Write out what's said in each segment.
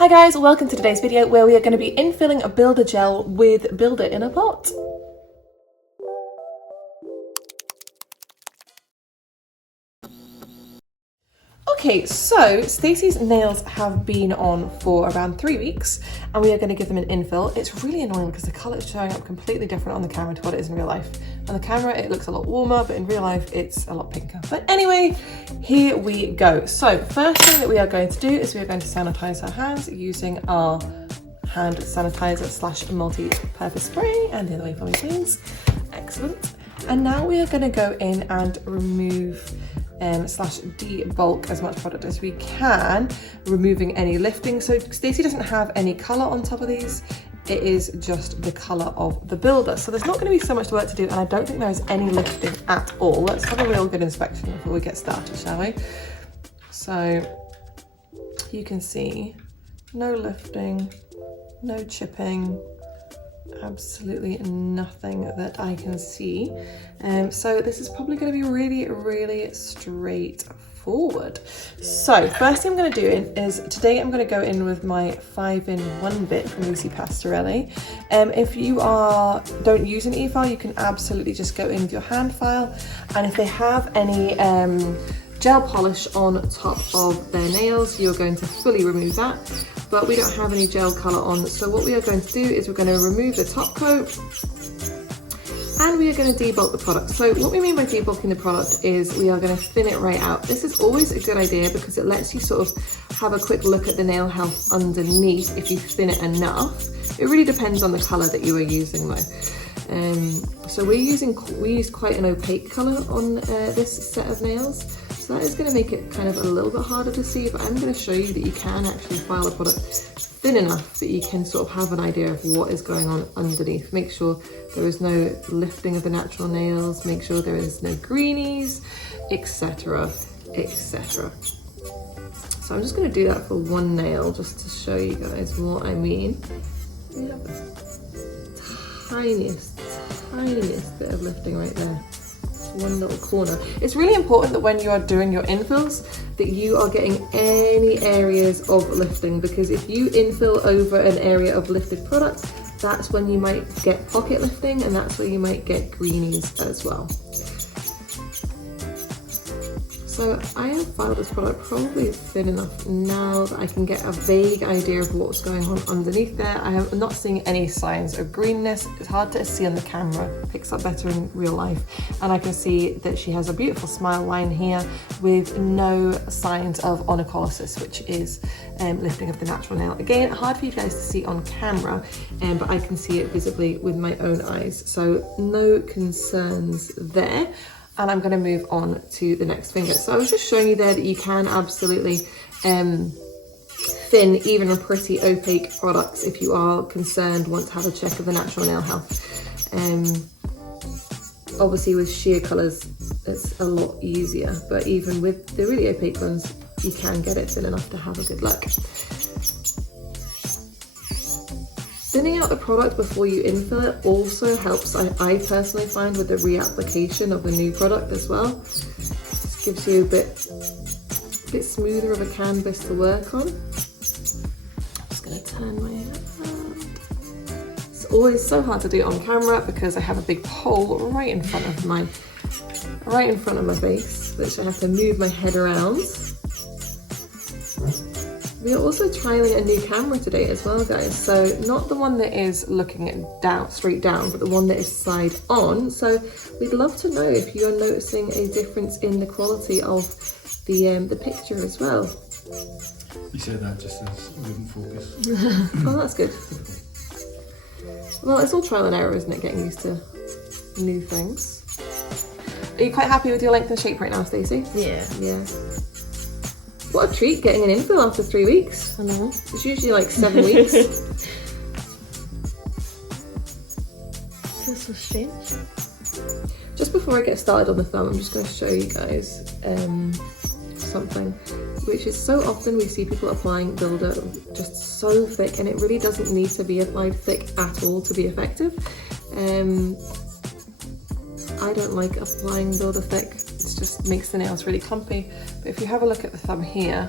Hi guys, welcome to today's video where we are going to be infilling a builder gel with builder in a pot. Okay, so Stacey's nails have been on for around 3 weeks and we are going to give them an infill. It's really annoying because the colour is showing up completely different on the camera to what it is in real life. On the camera it looks a lot warmer, but in real life it's a lot pinker. But anyway, here we go. So first thing that we are going to do is we are going to sanitize our hands using our hand sanitizer slash multi-purpose spray. And the other way for me please. Excellent. And now we are going to go in and remove slash debulk as much product as we can, removing any lifting. So Stacey doesn't have any colour on top of these, it is just the colour of the builder. So there's not going to be so much work to do, and I don't think there's any lifting at all. Let's have a real good inspection before we get started, shall we? So you can see no lifting, no chipping, absolutely nothing that I can see. So this is probably going to be really straightforward. So first thing I'm going to do is today I'm going to go in with my 5-in-1 bit from Lucy Pastorelli. If you don't use an e-file, you can absolutely just go in with your hand file, and if they have any gel polish on top of their nails, you're going to fully remove that. But we don't have any gel colour on, so what we are going to do is we're going to remove the top coat and we are going to debulk the product. So what we mean by debulking the product is we are going to thin it right out. This is always a good idea because it lets you sort of have a quick look at the nail health underneath if you thin it enough. It really depends on the colour that you are using though. So we use quite an opaque colour on this set of nails. So that is going to make it kind of a little bit harder to see, but I'm going to show you that you can actually file the product thin enough that you can sort of have an idea of what is going on underneath. Make sure there is no lifting of the natural nails, make sure there is no greenies, etc, etc. So I'm just going to do that for one nail just to show you guys what I mean. We have the tiniest bit of lifting right there. One little corner. It's really important that when you are doing your infills that you are getting any areas of lifting, because if you infill over an area of lifted product, that's when you might get pocket lifting, and that's where you might get greenies as well. So I have filed this product probably thin enough now that I can get a vague idea of what's going on underneath there. I am not seeing any signs of greenness. It's hard to see on the camera, it picks up better in real life. And I can see that she has a beautiful smile line here with no signs of onycholysis, which is lifting of the natural nail. Again, hard for you guys to see on camera, but I can see it visibly with my own eyes. So no concerns there. And I'm going to move on to the next finger. So I was just showing you there that you can absolutely thin even a pretty opaque products if you are concerned, want to have a check of the natural nail health. Obviously with sheer colours it's a lot easier, but even with the really opaque ones you can get it thin enough to have a good look. Thinning out the product before you infill it also helps, I personally find, with the reapplication of the new product as well. Just gives you a bit smoother of a canvas to work on. I'm just going to turn my head around. It's always so hard to do it on camera because I have a big hole right in front of my face, which I have to move my head around. We are also trialing a new camera today as well, guys. So not the one that is looking at straight down, but the one that is side on. So we'd love to know if you are noticing a difference in the quality of the picture as well. You said that just as it wouldn't focus. Oh, that's good. Well, it's all trial and error, isn't it? Getting used to new things. Are you quite happy with your length and shape right now, Stacey? Yeah. Yeah. What a treat getting an infill after 3 weeks. I know. It's usually like 7 weeks. Feels so strange. Just before I get started on the thumb, I'm just going to show you guys something, which is so often we see people applying builder just so thick, and it really doesn't need to be applied thick at all to be effective. I don't like applying builder thick. It just makes the nails really clumpy. But if you have a look at the thumb here,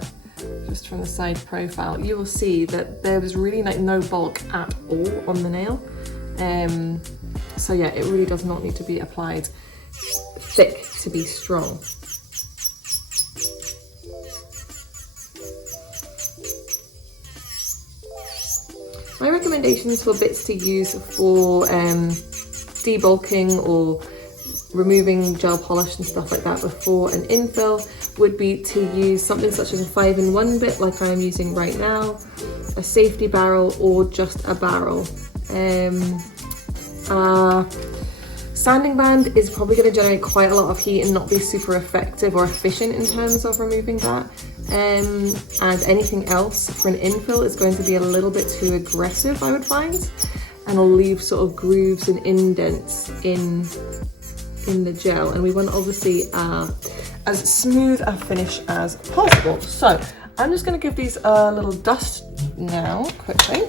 just from the side profile, you will see that there was really like no bulk at all on the nail. So yeah, it really does not need to be applied thick to be strong. My recommendations for bits to use for debulking or removing gel polish and stuff like that before an infill would be to use something such as a 5-in-1 bit like I am using right now, a safety barrel, or just a barrel. Sanding band is probably going to generate quite a lot of heat and not be super effective or efficient in terms of removing that. And anything else for an infill is going to be a little bit too aggressive, I would find, and will leave sort of grooves and indents in the gel, and we want obviously as smooth a finish as possible. So I'm just going to give these a little dust now quickly.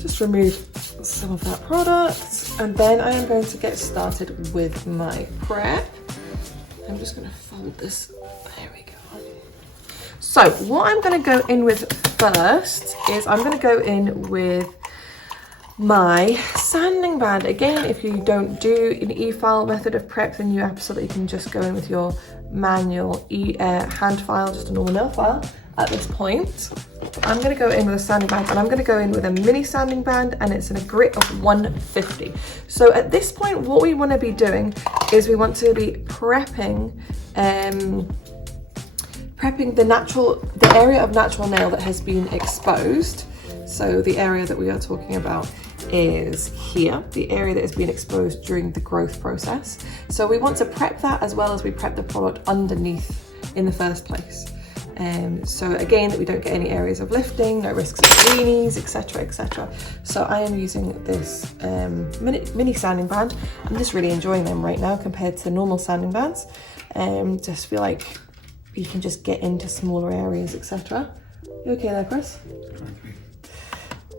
Just remove some of that product, and then I am going to get started with my prep. I'm just going to fold this. There we go. So what I'm going to go in with first is I'm going to go in with my sanding band. Again, if you don't do an e-file method of prep, then you absolutely can just go in with your manual hand file, just a normal nail file at this point. I'm going to go in with a sanding band, and I'm going to go in with a mini sanding band, and it's in a grit of 150. So at this point, what we want to be doing is we want to be prepping the area of natural nail that has been exposed. So the area that we are talking about is here, the area that has been exposed during the growth process. So we want to prep that as well as we prep the product underneath in the first place. So again, that we don't get any areas of lifting, no risks of greenies, etc, etc. So I am using this mini sanding band. I'm just really enjoying them right now compared to normal sanding bands. Just feel like you can just get into smaller areas, etc. You okay there, Chris?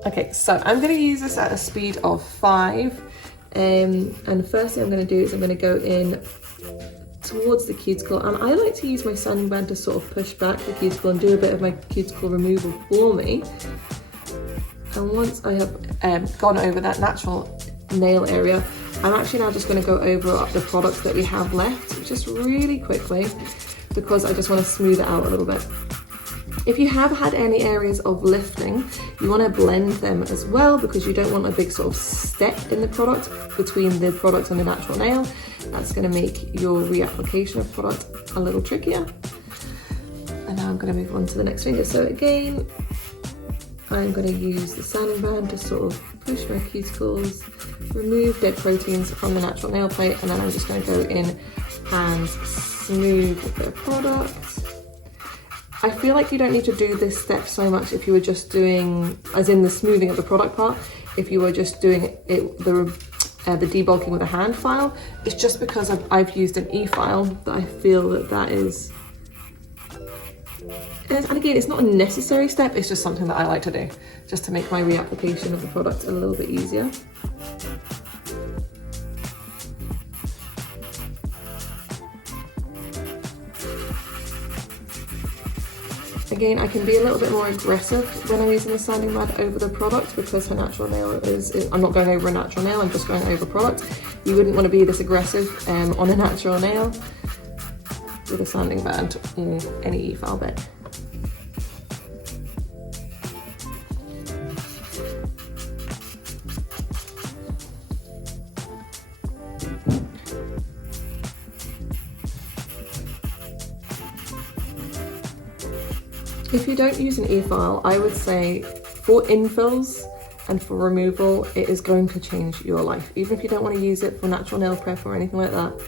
Okay, so I'm going to use this at a speed of 5, and the first thing I'm going to do is I'm going to go in towards the cuticle, and I like to use my sanding band to sort of push back the cuticle and do a bit of my cuticle removal for me. And once I have gone over that natural nail area, I'm actually now just going to go over the products that we have left just really quickly, because I just want to smooth it out a little bit. If you have had any areas of lifting, you want to blend them as well, because you don't want a big sort of step in the product between the product and the natural nail. That's going to make your reapplication of product a little trickier. And now I'm going to move on to the next finger. So again, I'm going to use the sanding band to sort of push my cuticles, remove dead proteins from the natural nail plate, and then I'm just going to go in and smooth the product. I feel like you don't need to do this step so much if you were just doing, as in the smoothing of the product part, if you were just doing it, the debulking with a hand file. It's just because I've used an e-file that I feel that is, and again, it's not a necessary step, it's just something that I like to do, just to make my reapplication of the product a little bit easier. Again, I can be a little bit more aggressive when I'm using the sanding band over the product, because her natural nail I'm not going over a natural nail, I'm just going over product. You wouldn't want to be this aggressive on a natural nail with a sanding band or any e-file bit. If you don't use an e-file, I would say for infills and for removal, it is going to change your life. Even if you don't want to use it for natural nail prep or anything like that,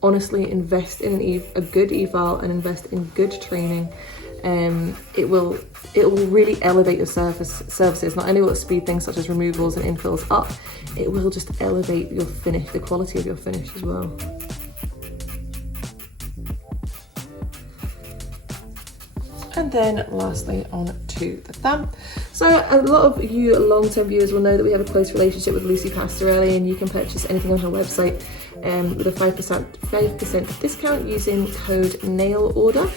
honestly, invest in a good e-file and invest in good training. It will really elevate your surfaces. Not only will it speed things such as removals and infills up, it will just elevate your finish, the quality of your finish as well. And then lastly, on to the thumb. So a lot of you long-term viewers will know that we have a close relationship with Lucy Pastorelli, and you can purchase anything on her website with a 5% discount using code NAILORDER.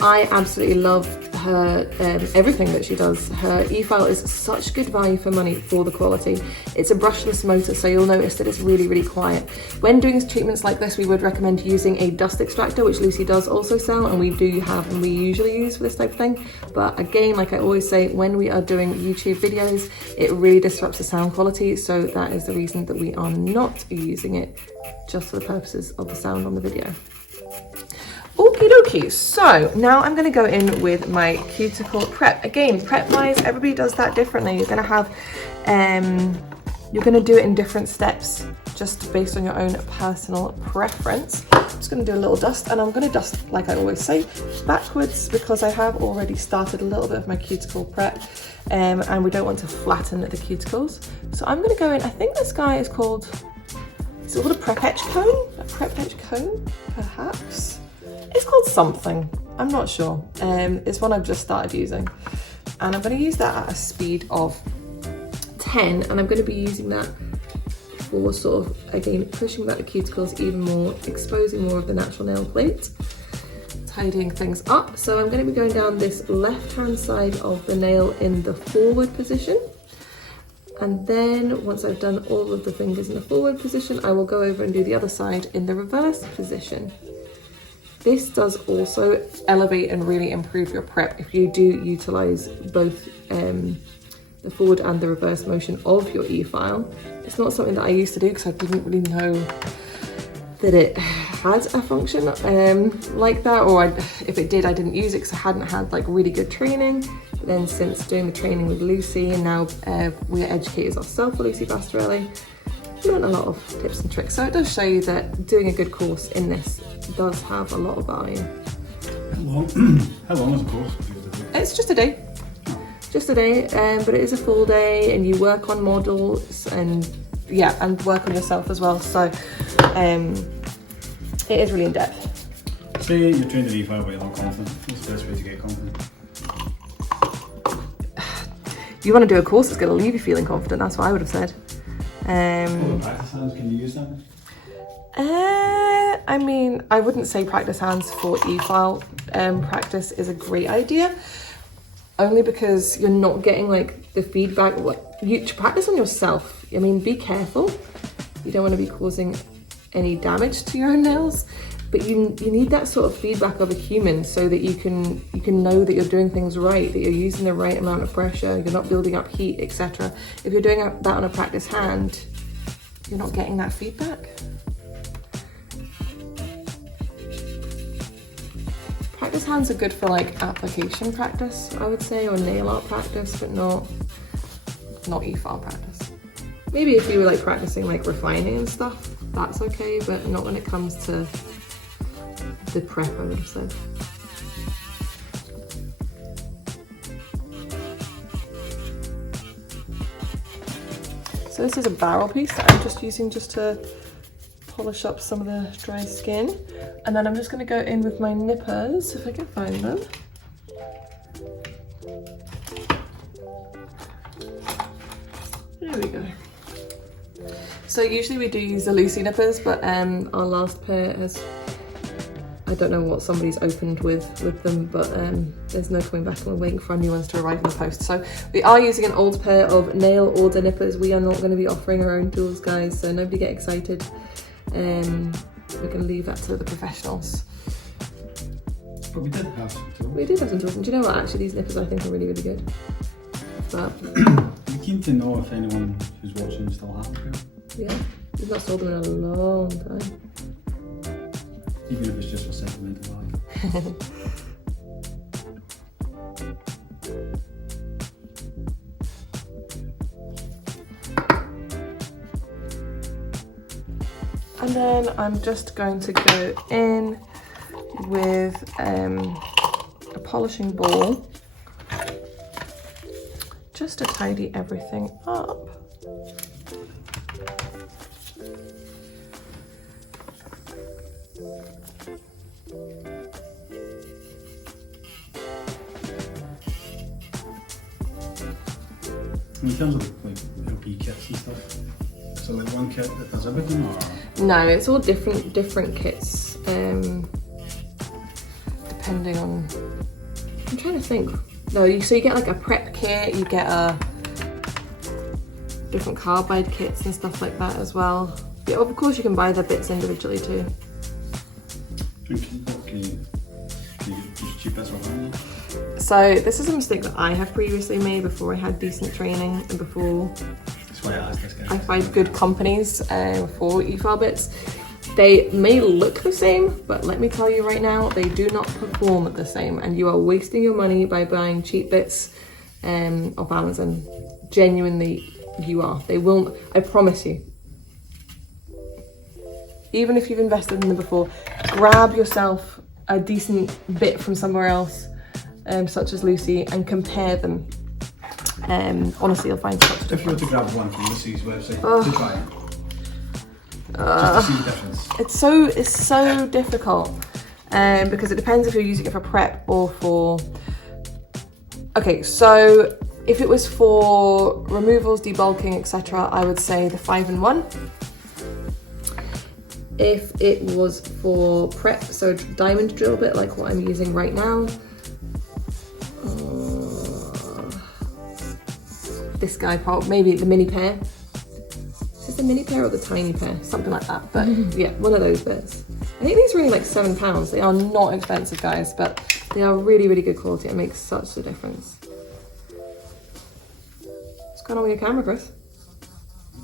I absolutely love her, everything that she does. Her e-file is such good value for money for the quality. It's a brushless motor, so you'll notice that it's really, really quiet. When doing treatments like this, we would recommend using a dust extractor, which Lucy does also sell, and we do have and we usually use for this type of thing. But again, like I always say, when we are doing YouTube videos, it really disrupts the sound quality, so that is the reason that we are not using it, just for the purposes of the sound on the video. Okie dokie, so now I'm going to go in with my cuticle prep. Again, prep wise, everybody does that differently. You're going to have, you're going to do it in different steps, just based on your own personal preference. I'm just going to do a little dust, and I'm going to dust, like I always say, backwards, because I have already started a little bit of my cuticle prep, and we don't want to flatten the cuticles. So I'm going to go in, I think this guy is called, is it called a prep etch cone? A prep etch cone, perhaps? It's called something, I'm not sure. It's one I've just started using. And I'm going to use that at a speed of 10, and I'm going to be using that for sort of, again, pushing back the cuticles even more, exposing more of the natural nail plate, tidying things up. So I'm going to be going down this left-hand side of the nail in the forward position. And then once I've done all of the fingers in the forward position, I will go over and do the other side in the reverse position. This does also elevate and really improve your prep if you do utilize both the forward and the reverse motion of your e-file. It's not something that I used to do because I didn't really know that it had a function like that, or if it did, I didn't use it because I hadn't had like really good training. But then since doing the training with Lucy, and now we are educators ourselves for Lucy Pastorelli, learned a lot of tips and tricks. So it does show you that doing a good course in this does have a lot of value. How long is the course? It's just a day. Just a day, but it is a full day, and you work on models and yeah, and work on yourself as well. So it is really in depth. Say you're trained at e-file but you're not confident. What's the best way to get confident? You want to do a course that's going to leave you feeling confident. That's what I would have said. Practice hands, can you use them? I mean, I wouldn't say practice hands for e-file. Practice is a great idea, only because you're not getting like the feedback. You practice on yourself. I mean, be careful. You don't want to be causing any damage to your own nails, but you need that sort of feedback of a human so that you can know that you're doing things right, that you're using the right amount of pressure, you're not building up heat, etc. If you're doing that on a practice hand, you're not getting that feedback. Practice hands are good for like application practice, I would say, or nail art practice, but not e-file practice. Maybe if you were like practicing like refining and stuff, that's okay, but not when it comes to the prep, I would have said. So this is a barrel piece that I'm just using just to polish up some of the dry skin. And then I'm just going to go in with my nippers, if I can find them. There we go. So usually we do use the Lucy nippers, but our last pair has, I don't know what somebody's opened with them, but there's no coming back, and we're waiting for our new ones to arrive in the post. So we are using an old pair of nail order nippers. We are not going to be offering our own tools, guys, so nobody get excited. We're going to leave that to the professionals. But we did have some tools. We did have some tools, and do you know what, actually these nippers I think are really, really good. But I'm keen to know if anyone who's watching still has them. yeah, we've not sold them in a long time. Even if it's just for sentimental value. And then I'm just going to go in with a polishing ball just to tidy everything up. In terms of like LP kits and stuff, so like one kit that does everything, or? No, it's all different kits. depending on, I'm trying to think. No, so you get like a prep kit, you get a different carbide kits and stuff like that as well. Yeah, of course you can buy the bits individually too. Can you just cheap bits online? So this is a mistake that I have previously made before I had decent training and before That's why I asked this guy. I find good companies for e-file bits. They may look the same, but let me tell you right now, they do not perform the same, and you are wasting your money by buying cheap bits off Amazon. Genuinely, you are. They won't, I promise you. Even if you've invested in them before, grab yourself a decent bit from somewhere else, such as Lucy, and compare them. Honestly, you'll find such a difference. If you were to grab one from Lucy's website to try it, just to see the difference. It's so difficult, because it depends if you're using it for prep or for. Okay, so if it was for removals, debulking, etc., I would say the 5-in-1. If it was for prep, so diamond drill bit like what I'm using right now, this guy, probably maybe the mini pair. Is this the mini pair or the tiny pair? Something like that. But yeah, one of those bits. I think these are only like £7. They are not expensive, guys, but they are really, really good quality. It makes such a difference. What's going on with your camera, Chris?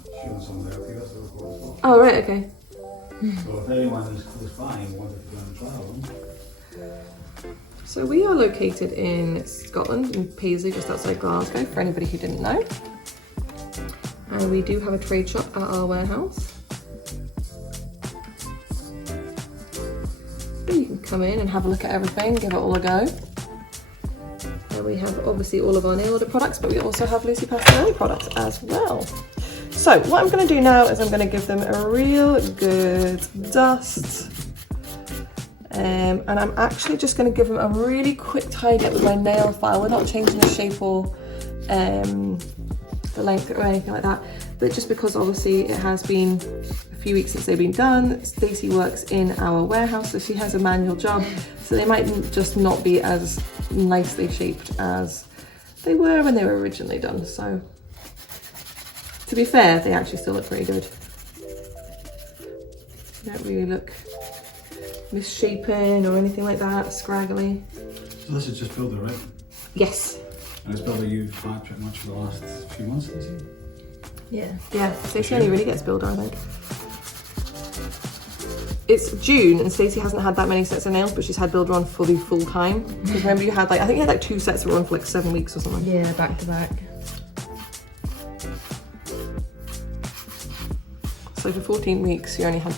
Showing some of the LPS that record as well. Oh, right, okay. So if anyone is close by and wanted to go and trial them. So we are located in Scotland, in Paisley, just outside Glasgow, for anybody who didn't know. And we do have a trade shop at our warehouse. So you can come in and have a look at everything, give it all a go. And we have obviously all of our nail order products, but we also have Lucy Pastel products as well. So what I'm going to do now is I'm going to give them a real good dust. And I'm actually just going to give them a really quick tidy up with my nail file. We're not changing the shape or the length or anything like that, but just because obviously it has been a few weeks since they've been done. Stacey works in our warehouse, so she has a manual job, so they might just not be as nicely shaped as they were when they were originally done. So to be fair, they actually still look pretty good. They don't really look misshapen or anything like that, scraggly. So this is just builder, right? Yes. And it's builder you've had pretty much for the last few months, Lucy? Yeah. Yeah, Stacey only really gets builder, I think. It's June and Stacey hasn't had that many sets of nails, but she's had builder on for the full time. Because remember you had like, I think you had like 2 sets that were on for like 7 weeks or something. Yeah, back to back. So for 14 weeks, you only had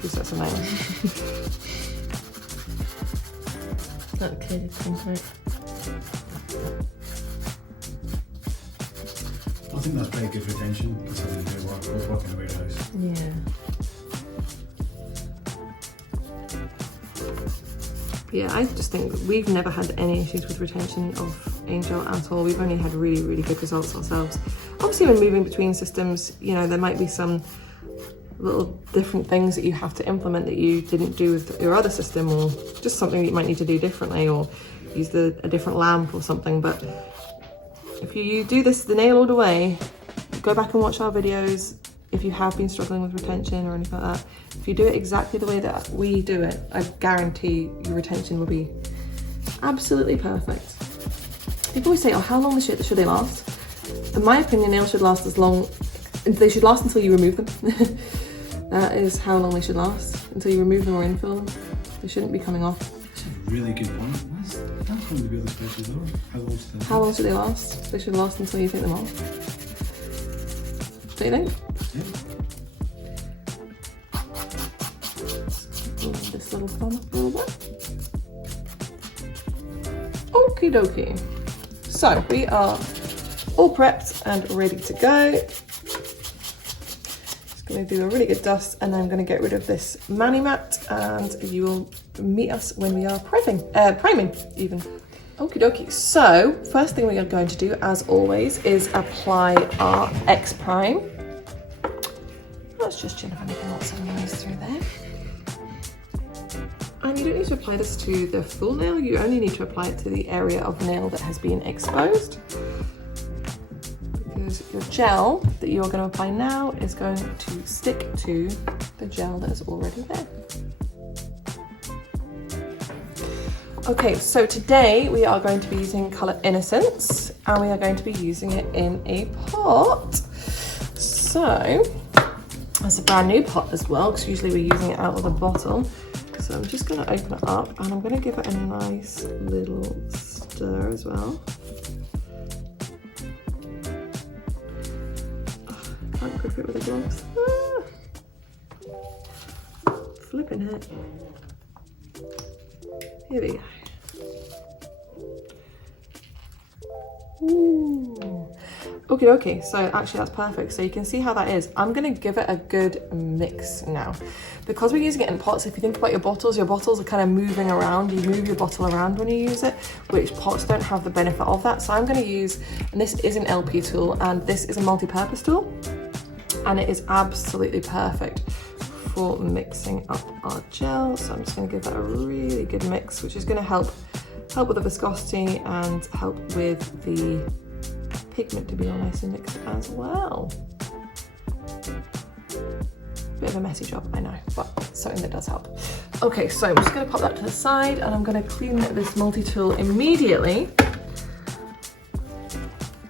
2 sets of nails. Not clear comfort. I think that's pretty good retention, considering they both work in a warehouse. Yeah. Yeah, I just think we've never had any issues with retention of Angel at all. We've only had really, really good results ourselves. Obviously when moving between systems, you know, there might be some little different things that you have to implement that you didn't do with your other system, or just something that you might need to do differently, or use a different lamp or something. But if you do this the nail all the way, go back and watch our videos. If you have been struggling with retention or anything like that, if you do it exactly the way that we do it, I guarantee your retention will be absolutely perfect. People always say, oh, how long should they last? In my opinion, nails should last they should last until you remove them. That is how long they should last, until you remove them or infill them. They shouldn't be coming off. That's a really good point. That's going to be the special though. How long should they last? They should last until you take them off. Do you think? Yeah. Pull this little thumb up a little bit. Okie dokie. So we are all prepped and ready to go. Going to do a really good dust, and I'm going to get rid of this mani mat, and you will meet us when we are priming even. Okie dokie. So first thing we are going to do, as always, is apply our X prime. Let's just check if anything else otherwise through there. And you don't need to apply this to the full nail, you only need to apply it to the area of nail that has been exposed. Because your gel that you're going to apply now is going to stick to the gel that is already there. Okay, so today we are going to be using colour Innocence, and we are going to be using it in a pot. So, that's a brand new pot as well, because usually we're using it out of the bottle. So I'm just going to open it up, and I'm going to give it a nice little stir as well. I can't grip it with the gloves. Flipping heck. Here we go. Ooh. Okay, so actually that's perfect. So you can see how that is. I'm gonna give it a good mix now. Because we're using it in pots, if you think about your bottles are kind of moving around. You move your bottle around when you use it, which pots don't have the benefit of that. So I'm gonna use, and this is an LP tool, and this is a multi-purpose tool, and it is absolutely perfect for mixing up our gel. So I'm just gonna give that a really good mix, which is gonna help with the viscosity and help with the pigment to be all nice and mixed as well. Bit of a messy job, I know, but something that does help. Okay, so I'm just gonna pop that to the side, and I'm gonna clean this multi-tool immediately.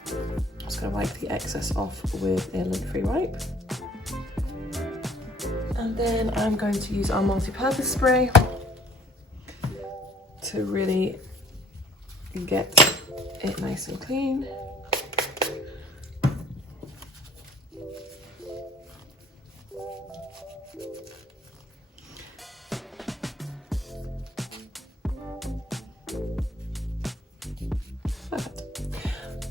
I'm just gonna wipe the excess off with a lint-free wipe. And then I'm going to use our multi-purpose spray to really get it nice and clean. Perfect.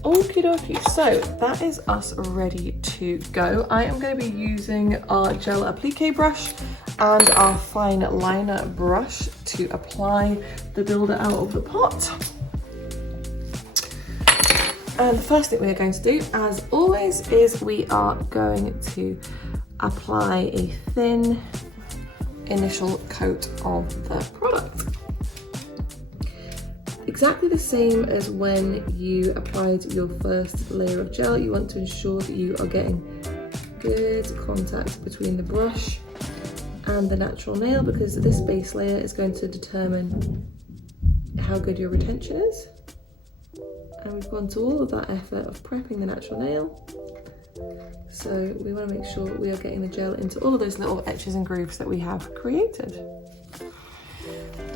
Okie dokie, so that is us ready to go. I am going to be using our gel applique brush and our fine liner brush to apply the builder out of the pot. And the first thing we are going to do, as always, is we are going to apply a thin initial coat of the product. Exactly the same as when you applied your first layer of gel. You want to ensure that you are getting good contact between the brush and the natural nail, because this base layer is going to determine how good your retention is. And we've gone to all of that effort of prepping the natural nail. So we want to make sure we are getting the gel into all of those little etches and grooves that we have created.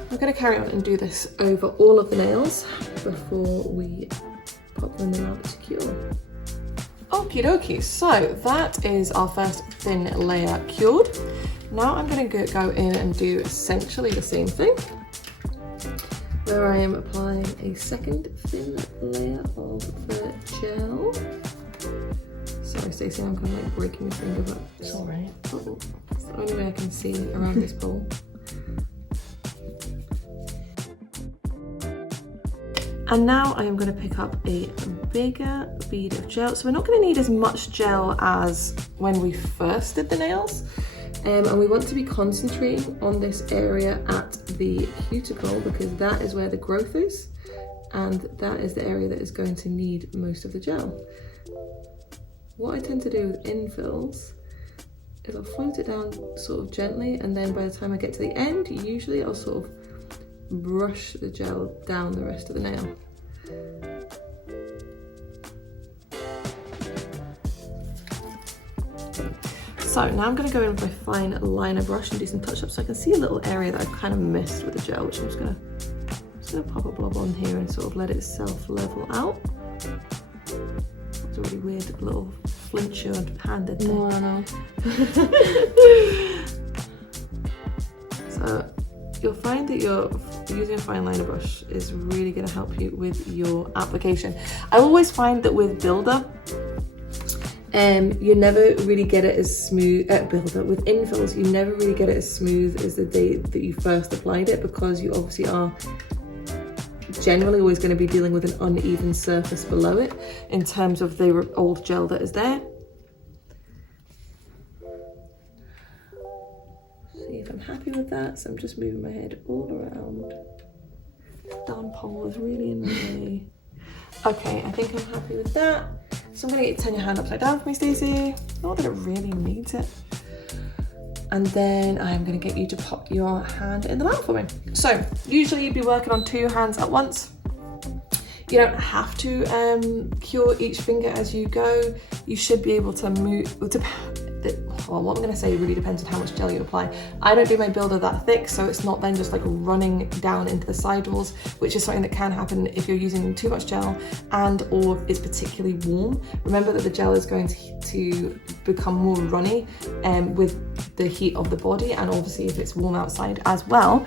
We're going to carry on and do this over all of the nails before we pop them in the lab to cure. Okie dokie, so that is our first thin layer cured. Now I'm going to go in and do essentially the same thing, where I am applying a second thin layer of the gel. Sorry Stacey, I'm kind of like breaking your finger, but It's alright. oh, it's the only way I can see around this bowl. And now I am going to pick up a bigger bead of gel. So we're not going to need as much gel as when we first did the nails. And we want to be concentrating on this area at the cuticle, because that is where the growth is, and that is the area that is going to need most of the gel. What I tend to do with infills is I'll float it down sort of gently, and then by the time I get to the end, usually I'll sort of brush the gel down the rest of the nail. So now I'm going to go in with my fine liner brush and do some touch-ups, so I can see a little area that I've kind of missed with the gel, which I'm just going to pop a blob on here and sort of let it self-level out. It's a really weird little flinch your hand did there. No, I know. So you'll find that using a fine liner brush is really going to help you with your application. I always find that with builder, you never really get it as smooth with infills, you never really get it as smooth as the day that you first applied it, because you obviously are generally always going to be dealing with an uneven surface below it in terms of the old gel that is there. See if I'm I'm happy with that, so I'm just moving my head all around. Darn pole is really in my way. Okay, I think I'm happy with that. So I'm gonna get you to turn your hand upside down for me, Stacey. Not that it really needs it. And then I'm gonna get you to pop your hand in the lamp for me. So usually you'd be working on 2 hands at once. You don't have to cure each finger as you go. You should be able to move, well, what I'm gonna say really depends on how much gel you apply. I don't do my builder that thick, so it's not then just like running down into the sidewalls, which is something that can happen if you're using too much gel and or it's particularly warm. Remember that the gel is going to become more runny with the heat of the body, and obviously if it's warm outside as well.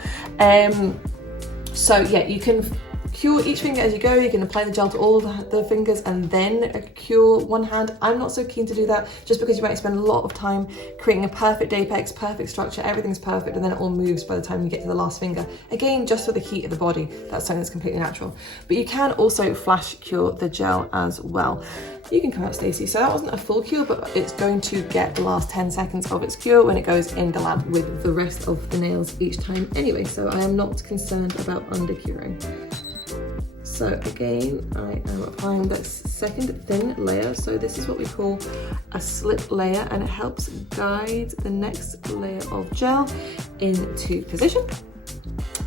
So yeah, you can cure each finger as you go. You can apply the gel to all the fingers and then cure one hand. I'm not so keen to do that, just because you might spend a lot of time creating a perfect apex, perfect structure, everything's perfect, and then it all moves by the time you get to the last finger. Again, just for the heat of the body, that's something that's completely natural. But you can also flash cure the gel as well. You can come out, Stacey. So that wasn't a full cure, but it's going to get the last 10 seconds of its cure when it goes in the lamp with the rest of the nails each time anyway, so I am not concerned about under curing. So again, I am applying that second thin layer. So this is what we call a slip layer, and it helps guide the next layer of gel into position.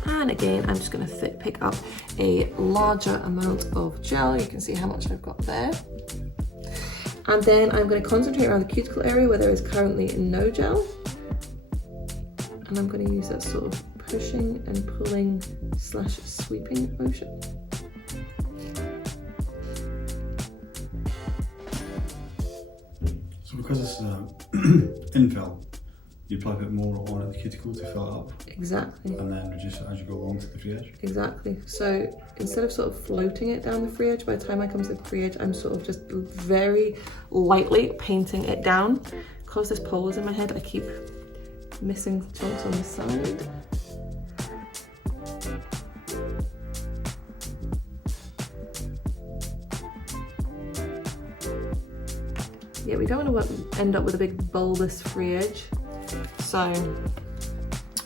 And again, I'm just going to pick up a larger amount of gel. You can see how much I've got there. And then I'm going to concentrate around the cuticle area where there is currently no gel. And I'm going to use that sort of pushing and pulling / sweeping motion. So because it's infill, you apply a bit more on at the cuticle to fill it up. Exactly. And then reduce it as you go along to the free edge. Exactly. So instead of sort of floating it down the free edge, by the time I come to the free edge, I'm sort of just very lightly painting it down. Because this pole is in my head, I keep missing chunks on the side. Yeah, we don't want to end up with a big bulbous free edge, so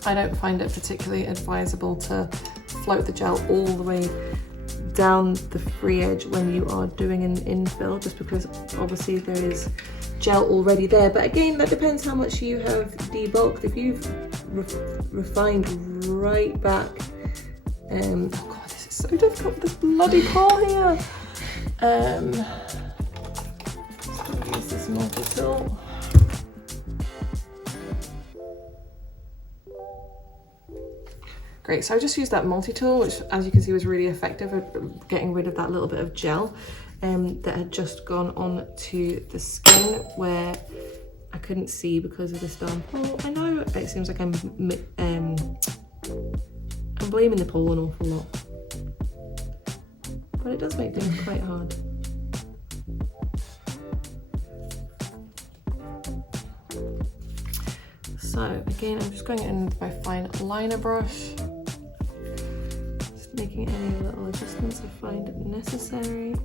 I don't find it particularly advisable to float the gel all the way down the free edge when you are doing an infill, just because obviously there is gel already there. But again, that depends how much you have debulked. If you've refined right back, oh god, this is so difficult with this bloody pole here. Use this multi-tool. Great, so I just used that multi-tool, which as you can see was really effective at getting rid of that little bit of gel that had just gone on to the skin where I couldn't see because of this darn pole. I know it seems like I'm blaming the pole an awful lot, but it does make things quite hard. So again, I'm just going in with my fine liner brush, just making any little adjustments I find necessary.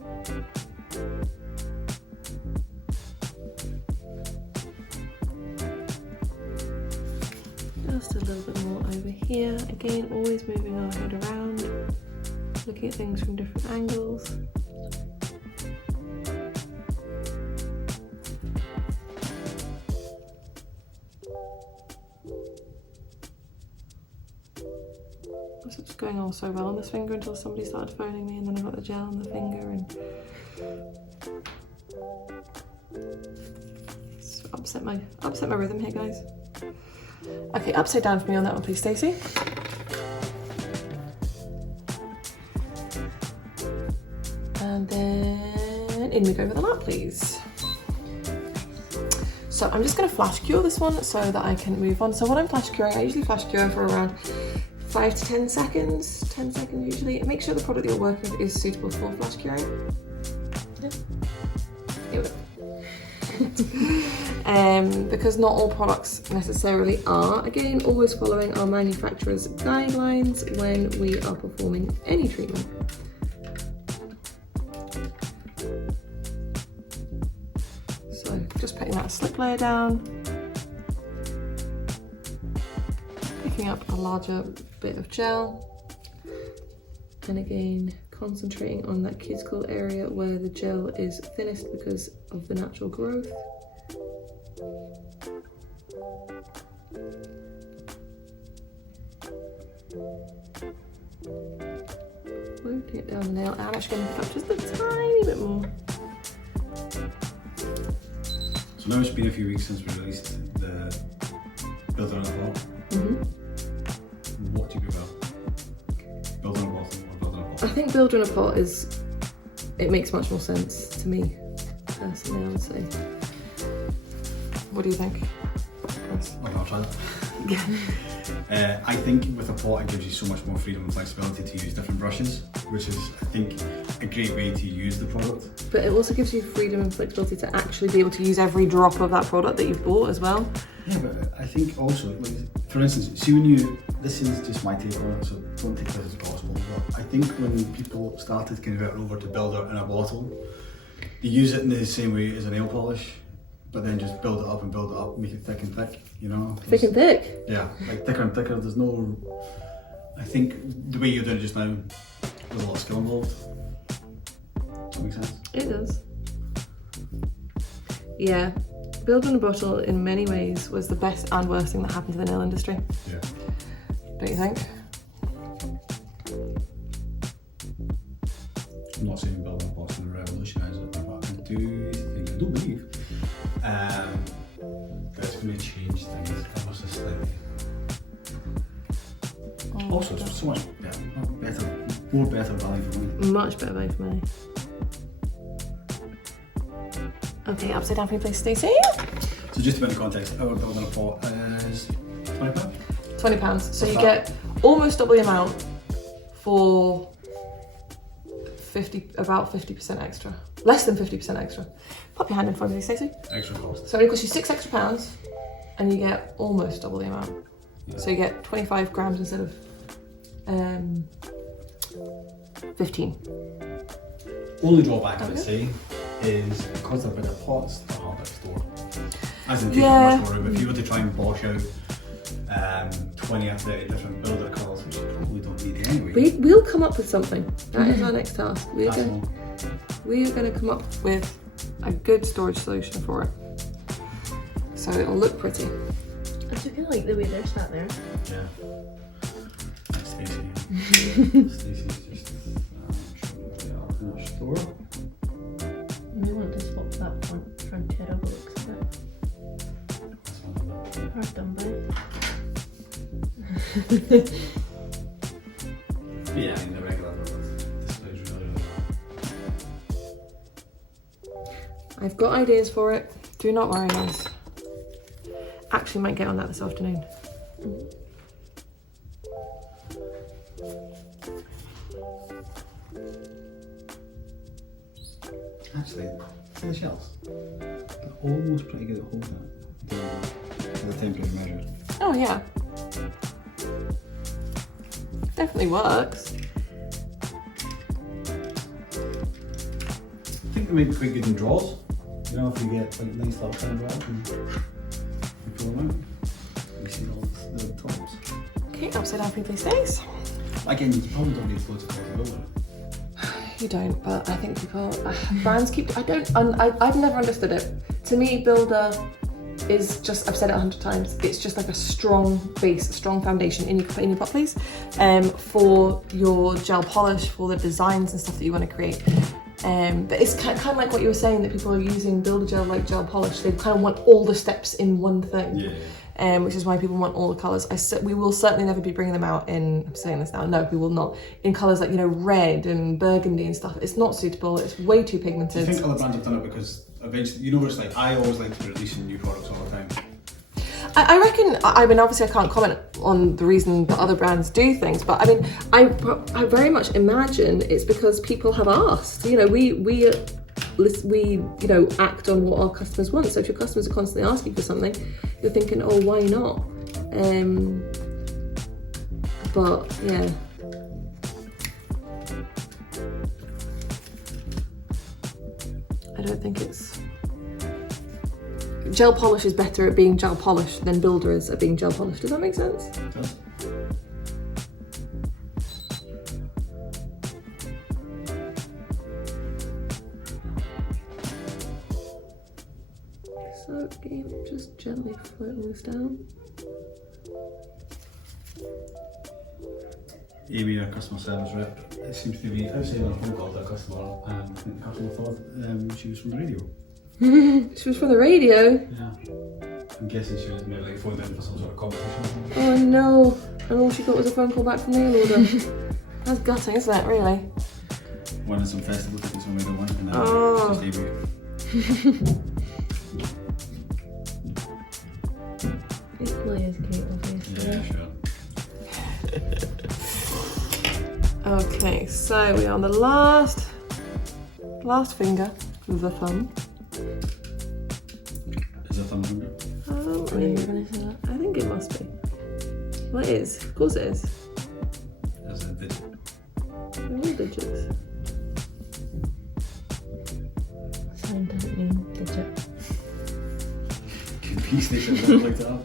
Just a little bit more over here. Again, always moving our head around, looking at things from different angles. It's going all so well on this finger until somebody started phoning me, and then I got the gel on the finger and it's upset my rhythm here, guys. Okay, upside down for me on that one, please, Stacey. And then in we go with the lamp, please. So I'm just going to flash cure this one so that I can move on. So when I'm flash curing, I usually flash cure for around 5 to 10 seconds, 10 seconds usually. Make sure the product that you're working with is suitable for flash curing. Yeah. Here we go. Because not all products necessarily are. Again, always following our manufacturer's guidelines when we are performing any treatment. So just putting that slip layer down. mixing up a larger bit of gel. And again, concentrating on that cuticle area where the gel is thinnest because of the natural growth. Working it down the nail. I'm actually going to put up just a tiny bit more. So now it's been a few weeks since we released the Builder in a Pot. What do you prefer? Builder in a Bottle or Builder in a Pot? I think Builder in a Pot it makes much more sense to me, personally, I would say. What do you think, Chris? Okay, I'll try that. I think with a pot it gives you so much more freedom and flexibility to use different brushes, which is, I think, a great way to use the product. But it also gives you freedom and flexibility to actually be able to use every drop of that product that you've bought as well. Yeah, but I think also, like, for instance, see when you, this is just my take on it, so don't take this as gospel, but I think when people started converting over to Builder in a Bottle, they use it in the same way as a nail polish, but then just build it up and build it up, make it thick and thick, you know? Thick and thick? Yeah, like thicker and thicker. There's no, I think the way you're doing it just now, there's a lot of skill involved. Does that make sense? It does. Yeah, Builder in a Bottle in many ways was the best and worst thing that happened to the nail industry. Yeah. Don't you think? I'm not saying Builder in a Pot's going to revolutionise it, but I do think, I don't believe, that it's going to change things ever so slightly. Also, it's so much better, more better value for money. Much better value for money. Okay, upside down for you, please, Stacey. So just to put in context, our Builder in a Pot is £20. £20. So you What's get almost double the amount for about 50% extra. Less than 50% extra. Pop your hand in front of me, Stacey. Extra cost. So it costs you £6 extra and you get almost double the amount. Yeah. So you get 25 grams instead of 15. Only drawback I would say is because they're bigger pots, they're harder to store. As in taking Yeah. much more room. If you were to try and bosh out 20 or 30 different builder colours, which you probably don't need anyway. We'll come up with something. That is our next task. We are That's going all. to come up with a good storage solution for it. So it'll look pretty. I just feel like the way they're sat there. Yeah. That's Stacey. Stacey's just showing where they are in our store. We want to swap that frontier over looks a bit That's one of them. hard done by. Yeah, I mean the regular displays really I've got ideas for it. Do not worry, guys. Actually, might get on that this afternoon. Actually, for the shells, they're almost pretty good at holding it. The temperature measured. Oh yeah. Definitely works. I think they may be quite good in draws. You know, if you get like nice little kind of draws and you pull them out, you see all the tops. Okay, upside down for you, please, Stace. Again, you probably don't need loads of colours to build it. You don't, but I think people, brands keep, I've never understood it. To me, Builder is just, I've said it 100 times, it's just like a strong base, a strong foundation in your pot, please, for your gel polish, for the designs and stuff that you want to create. But it's kind of like what you were saying, that people are using Builder gel like gel polish. They kind of want all the steps in one thing. Yeah. Which is why people want all the colours. We will certainly never be bringing them out in, I'm saying this now, no, we will not, in colours like, you know, red and burgundy and stuff. It's not suitable, it's way too Do pigmented. you think other brands have done it because eventually, you know what it's like, I always like to be releasing new products all the time. I reckon, I mean, obviously I can't comment on the reason that other brands do things, but I mean, I very much imagine it's because people have asked. You know, we you know, act on what our customers want. So if your customers are constantly asking for something, you're thinking, oh, why not? But yeah. I don't think it's... Gel polish is better at being gel polish than Builder is at being gel polish. Does that make sense? It does. Okay, just gently floating this down. Amy, our customer service rep, it seems to be outside on a phone call to a customer, and the customer thought she was from the radio. She was from the radio? Yeah. I'm guessing she was maybe like phoned in for some sort of competition. Oh no, and all she got was a phone call back from nail order. That's gutting, isn't it, really? Winning some festival tickets on Radio 1, and then Oh. just Amy. Equally as cute, obviously. Yeah, sure. Okay, so we're on the last finger of the thumb. Is that thumb finger? Oh, I knew you were going to say that. I think it must be. Well, it is. Of course it is. Is it a digit? They're all digits. Sign doesn't mean digit. Could be station something like that.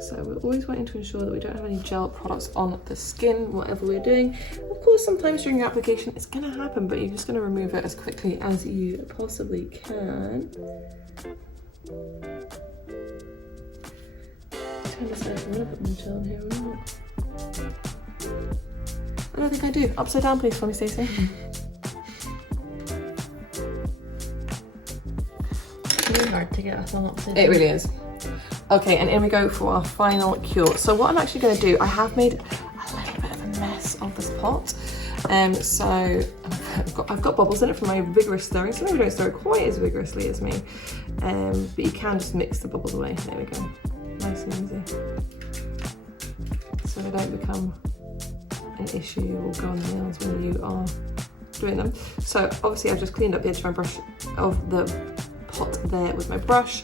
So we're always wanting to ensure that we don't have any gel products on the skin, whatever we're doing. Of course, sometimes during your application, it's going to happen, but you're just going to remove it as quickly as you possibly can. Trying to decide if I'm going to put more gel in here or not. I don't think I do. Upside down, please, for me, Stacey. It's really hard to get a thumb upside down. It really is. Okay, and in we go for our final cure. So what I'm actually going to do, I have made a little bit of a mess of this pot. So I've got bubbles in it from my vigorous stirring, so maybe don't stir it quite as vigorously as me. But you can just mix the bubbles away. There we go. Nice and easy. So they don't become an issue or go on the nails when you are doing them. So obviously I've just cleaned up the edge of my brush, of the pot there with my brush.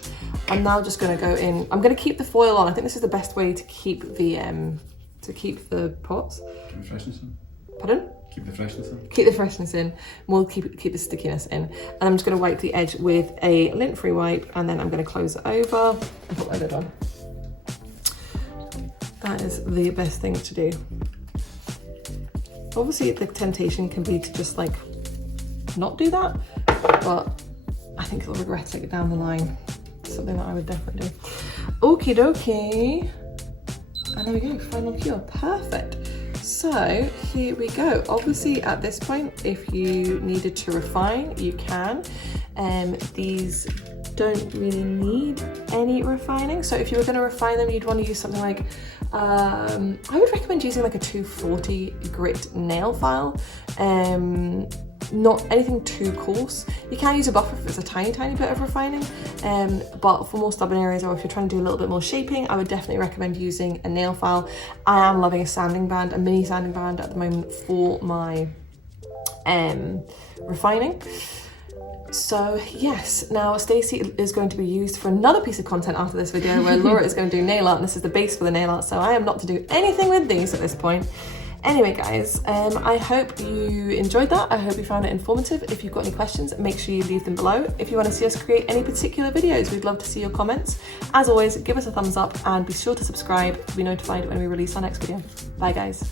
I'm now just going to go in. I'm going to keep the foil on. I think this is the best way to keep the pot. Keep the freshness in. Pardon? Keep the freshness in. Keep the freshness in. We'll keep the stickiness in. And I'm just going to wipe the edge with a lint-free wipe, and then I'm going to close it over and put my lid on. That is the best thing to do. Obviously, the temptation can be to just like not do that, but I think you'll regret it down the line. Something that I would definitely do. Okie dokie. And there we go, final cure. Perfect. So here we go. Obviously at this point, if you needed to refine, you can. These don't really need any refining. So if you were going to refine them, you'd want to use something like, I would recommend using like a 240 grit nail file. Not anything too coarse. You can use a buffer if it's a tiny bit of refining, but for more stubborn areas, or if you're trying to do a little bit more shaping, I would definitely recommend using a nail file. I am loving a sanding band, a mini sanding band at the moment for my refining. So yes, now Stacey is going to be used for another piece of content after this video where Laura is going to do nail art, and this is the base for the nail art, so I am not to do anything with these at this point. Anyway guys, I hope you enjoyed that. I hope you found it informative. If you've got any questions, make sure you leave them below. If you want to see us create any particular videos, we'd love to see your comments. As always, give us a thumbs up and be sure to subscribe to be notified when we release our next video. Bye guys.